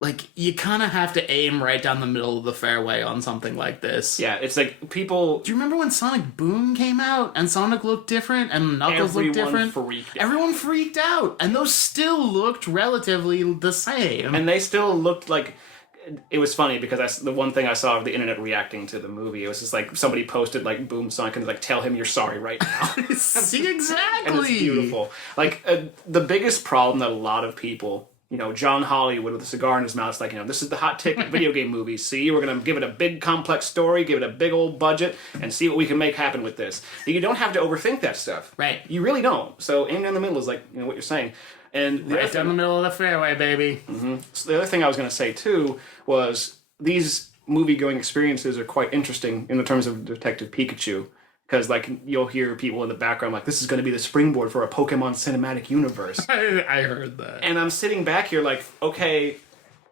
like, you kind of have to aim right down the middle of the fairway on something like this. Yeah, it's like people... Do you remember when Sonic Boom came out and Sonic looked different and Knuckles looked different? Everyone freaked out, and those still looked relatively the same. And they still looked like... It was funny because the one thing I saw of the internet reacting to the movie, it was just like somebody posted like Boom Sonic and like, tell him you're sorry right now. See, exactly. And it's beautiful. Like the biggest problem that a lot of people, you know, John Hollywood with a cigar in his mouth, is like, you know, this is the hot ticket video game movie. See, we're gonna give it a big complex story, give it a big old budget, and see what we can make happen with this. You don't have to overthink that stuff. Right. You really don't. So aiming down the middle is like, you know, what you're saying. And right down the middle of the fairway, baby. Mm-hmm. So the other thing I was going to say, too, was these movie-going experiences are quite interesting in the terms of Detective Pikachu. Because, like, you'll hear people in the background like, this is going to be the springboard for a Pokemon cinematic universe. I heard that. And I'm sitting back here like, okay,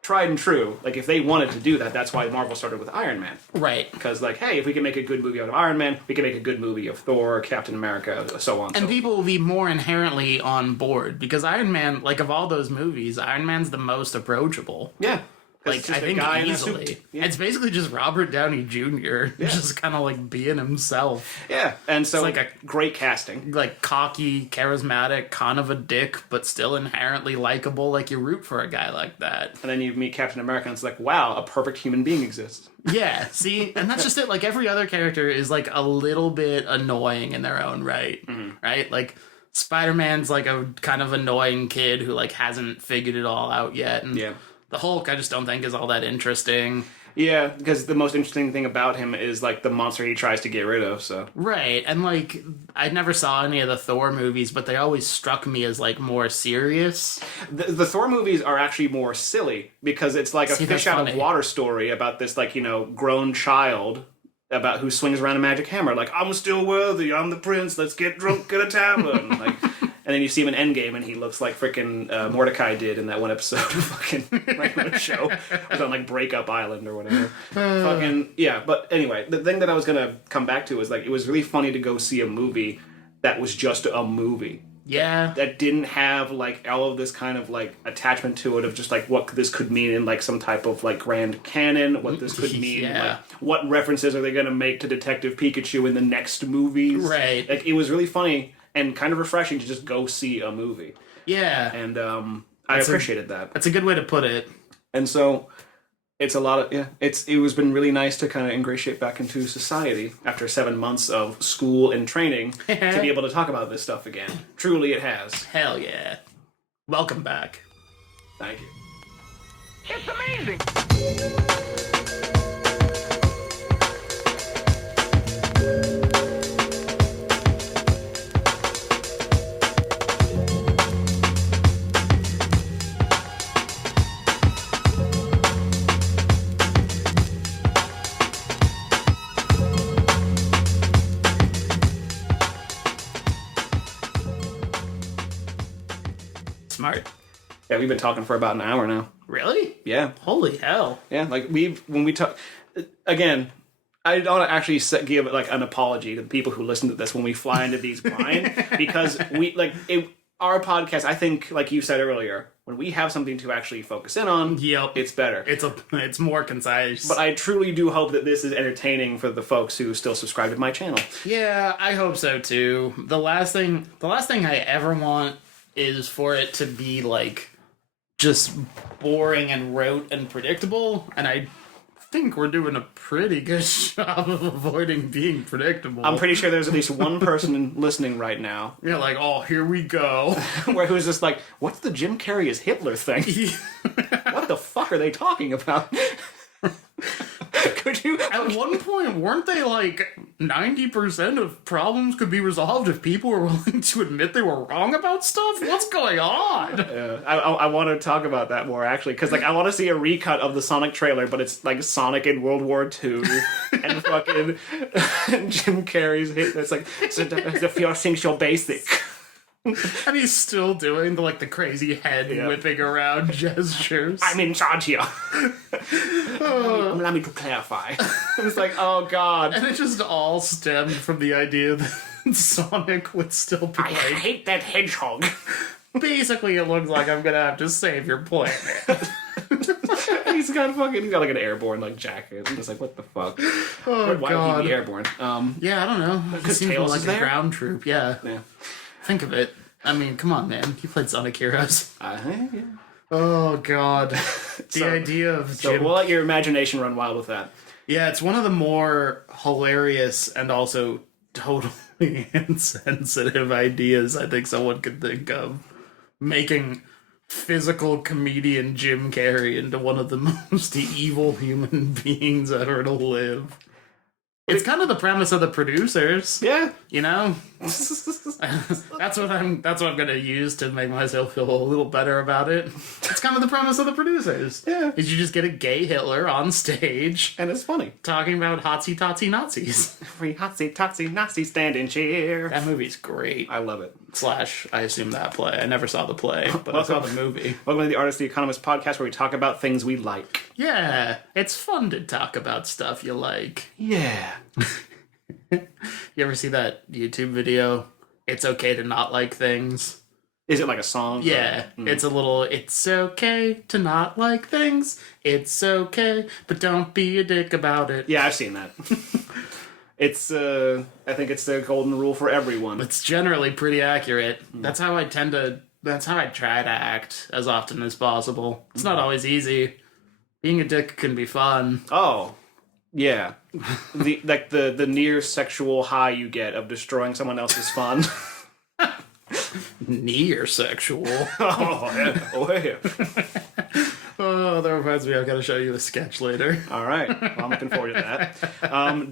tried and true. Like, if they wanted to do that, that's why Marvel started with Iron Man. Right. Because, like, hey, if we can make a good movie out of Iron Man, we can make a good movie of Thor, Captain America, so on. And people will be more inherently on board. Because Iron Man, like, of all those movies, Iron Man's the most approachable. Yeah. Like, I think easily. Yeah. It's basically just Robert Downey Jr. just kind of, like, being himself. Yeah, and so, it's like a great casting. Like, cocky, charismatic, kind of a dick, but still inherently likable. Like, you root for a guy like that. And then you meet Captain America, and it's like, wow, a perfect human being exists. Yeah, see? And that's just it. Like, every other character is, like, a little bit annoying in their own right. Mm-hmm. Right? Like, Spider-Man's, like, a kind of annoying kid who, like, hasn't figured it all out yet. And yeah. The Hulk, I just don't think is all that interesting. Yeah, because the most interesting thing about him is, like, the monster he tries to get rid of, so... Right, and, like, I never saw any of the Thor movies, but they always struck me as, like, more serious. The Thor movies are actually more silly, because it's like a fish-out-of-water story about this, like, you know, grown child about who swings around a magic hammer. Like, I'm still worthy, I'm the prince, let's get drunk at a tavern. Like... And then you see him in Endgame, and he looks like frickin' Mordecai did in that one episode of fucking regular show. It was on, like, Breakup Island or whatever. Fucking, yeah. But anyway, the thing that I was going to come back to is, like, it was really funny to go see a movie that was just a movie. Yeah. That didn't have, like, all of this kind of, like, attachment to it of just, like, what this could mean in, like, some type of, like, grand canon, what this could mean, like, what references are they going to make to Detective Pikachu in the next movies. Right. Like, it was really funny. And kind of refreshing to just go see a movie. Yeah. And I appreciated that. That's a good way to put it. And so it's a lot of, yeah, it was been really nice to kind of ingratiate back into society after 7 months of school and training to be able to talk about this stuff again. Truly it has. Hell yeah. Welcome back. Thank you. It's amazing! Smart. Yeah, we've been talking for about an hour now. Really? Yeah. Holy hell. Yeah, like when we talk, again, I don't actually give like an apology to the people who listen to this when we fly into these blind, because our podcast, I think, like you said earlier, when we have something to actually focus in on, it's better. It's more concise. But I truly do hope that this is entertaining for the folks who still subscribe to my channel. Yeah, I hope so too. The last thing I ever want is for it to be like just boring and rote and predictable, and I think we're doing a pretty good job of avoiding being predictable. I'm pretty sure there's at least one person listening right now. Yeah, like, oh, here we go. Who's just like, what's the Jim Carrey is Hitler thing? What the fuck are they talking about? Could you? At one point, weren't they like 90% of problems could be resolved if people were willing to admit they were wrong about stuff? What's going on? I want to talk about that more, actually, because like I want to see a recut of the Sonic trailer, but it's like Sonic in World War II and fucking Jim Carrey's hit. It's like, so the few things you're basic. And he's still doing the crazy head whipping around gestures. I'm in charge here. Allow me to clarify. It's like, oh god. And it just all stemmed from the idea that Sonic would still be I hate that hedgehog. Basically, it looks like I'm gonna have to save your planet. He's got like an airborne like jacket. I'm just like, what the fuck? Oh, Why God. would he be airborne? Yeah, I don't know. He Because seems Tails like is a there? ground troop, yeah. Yeah. Think of it. I mean, come on, man. You played Sonic Heroes. Yeah. Oh, God. The So- idea of So Jim... we'll let your imagination run wild with that. Yeah, it's one of the more hilarious and also totally insensitive ideas I think someone could think of. Making physical comedian Jim Carrey into one of the most evil human beings ever to live. It's kind of the premise of the producers, Yeah. you know? That's what I'm gonna use to make myself feel a little better about it. It's kind of the premise of the producers. Yeah. Is you just get a gay Hitler on stage And it's funny. talking about hotsy-totsy Nazis. Free hotsy totsy Nazi standing chair. That movie's great. I love it. / I assume that play. I never saw the play, but I saw the movie. Welcome to the Artist, the Economist podcast, where we talk about things we like. Yeah, it's fun to talk about stuff you like. Yeah. You ever see that YouTube video? It's okay to not like things. Is it like a song? Yeah, it's a little, it's okay to not like things. It's okay, but don't be a dick about it. Yeah, I've seen that. It's, I think it's the golden rule for everyone. It's generally pretty accurate. That's how I try to act as often as possible. It's not always easy. Being a dick can be fun. Oh, yeah. The near sexual high you get of destroying someone else's fun. Near sexual. Oh, yeah. Oh, yeah. Oh, that reminds me, I've got to show you a sketch later. All right. Well, I'm looking forward to that.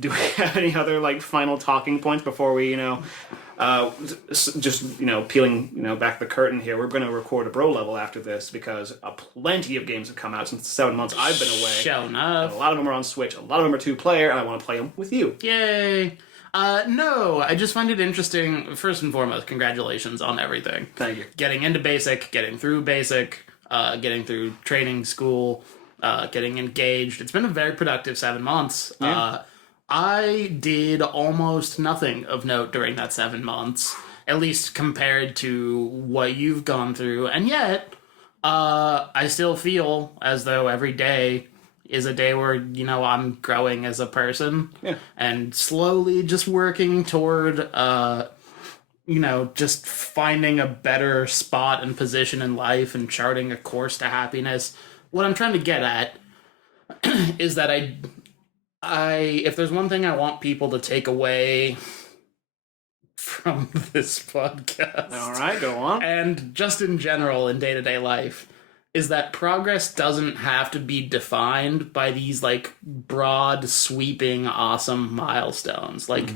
Do we have any other, like, final talking points before we, just peeling, back the curtain here? We're going to record a bro level after this because plenty of games have come out since the 7 months I've been away. Show A enough. lot of them are on Switch. A lot of them are 2-player, and I want to play them with you. Yay. No, I just find it interesting. First and foremost, congratulations on everything. Thank you. Getting into basic, getting through basic, getting through training school, getting engaged. It's been a very productive 7 months. Yeah. I did almost nothing of note during that 7 months, at least compared to what you've gone through. And yet, I still feel as though every day is a day where, I'm growing as a person. Yeah. And slowly just working toward, just finding a better spot and position in life and charting a course to happiness. What I'm trying to get at is that if there's one thing I want people to take away from this podcast, All right, go on. and just in general in day-to-day life, is that progress doesn't have to be defined by these, like, broad, sweeping, awesome milestones. Like,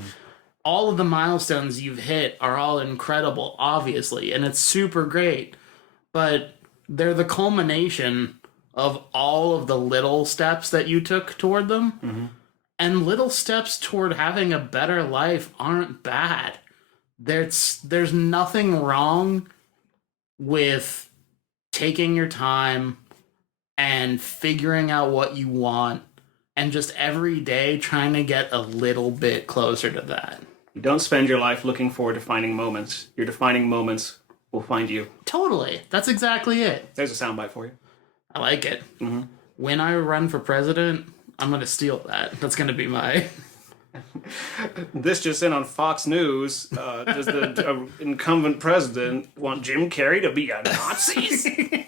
all of the milestones you've hit are all incredible, obviously, and it's super great, but they're the culmination of all of the little steps that you took toward them. And little steps toward having a better life aren't bad. There's nothing wrong with taking your time and figuring out what you want and just every day trying to get a little bit closer to that. You don't spend your life looking for defining moments. Your defining moments will find you. Totally. That's exactly it. There's a soundbite for you. I like it. When I run for president, I'm going to steal that. That's going to be my... This just in on Fox News. Does the incumbent president want Jim Carrey to be a Nazi?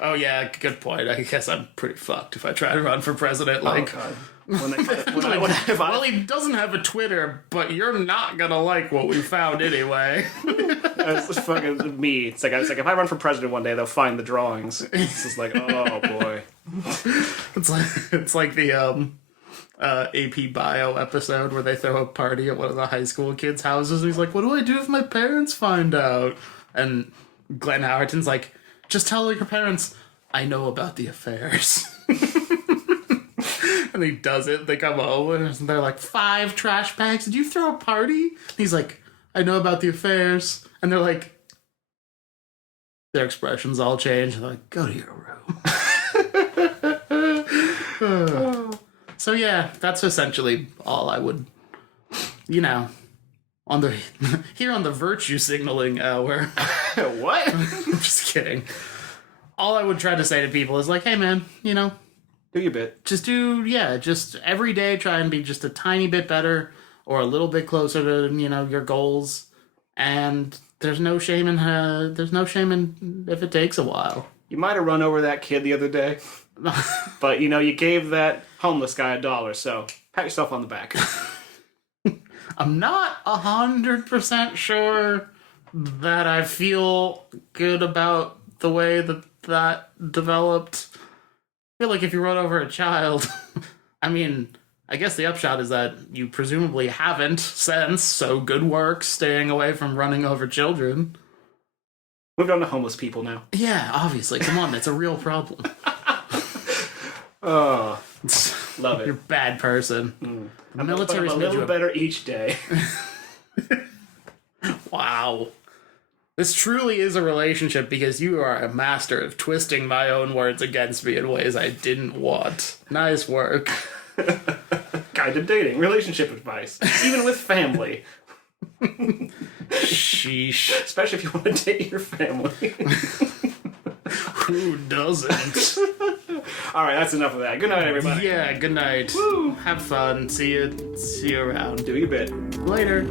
Oh, yeah, good point. I guess I'm pretty fucked if I try to run for president. Like, well, he doesn't have a Twitter, but you're not going to like what we found anyway. It's just fucking me. It's like if I run for president one day, they'll find the drawings. It's just like, oh boy. It's like the AP Bio episode where they throw a party at one of the high school kids' houses, and he's like, what do I do if my parents find out? And Glenn Howerton's like, just tell your parents, I know about the affairs. And he does it. They come over, and they're like, 5 trash bags. Did you throw a party? And he's like, I know about the affairs. And they're like, their expressions all change. They're like, go to your room. So yeah, that's essentially all I would, on the here on the virtue signaling hour. What? I'm just kidding. all I would try to say to people is like, hey man, Do your bit. just just every day try and be just a tiny bit better or a little bit closer to, your goals. And there's no shame in if it takes a while. You might have run over that kid the other day, but you gave that homeless guy $1, so pat yourself on the back. I'm not 100% sure that I feel good about the way that developed. I feel like if you run over a child, I guess the upshot is that you presumably haven't since, so good work staying away from running over children. Moved on to homeless people now. Yeah, obviously. Come on, it's a real problem. Oh, love it. You're a bad person. The military's I'm a made you little better each day. Wow. This truly is a relationship because you are a master of twisting my own words against me in ways I didn't want. Nice work. Guide to dating, relationship advice, even with family. Sheesh. Especially if you want to date your family. Who doesn't? All right, that's enough of that. Good night, everybody. Yeah, good night. Woo. Have fun. See you around. Do your bit. Later.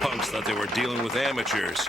Punks thought they were dealing with amateurs.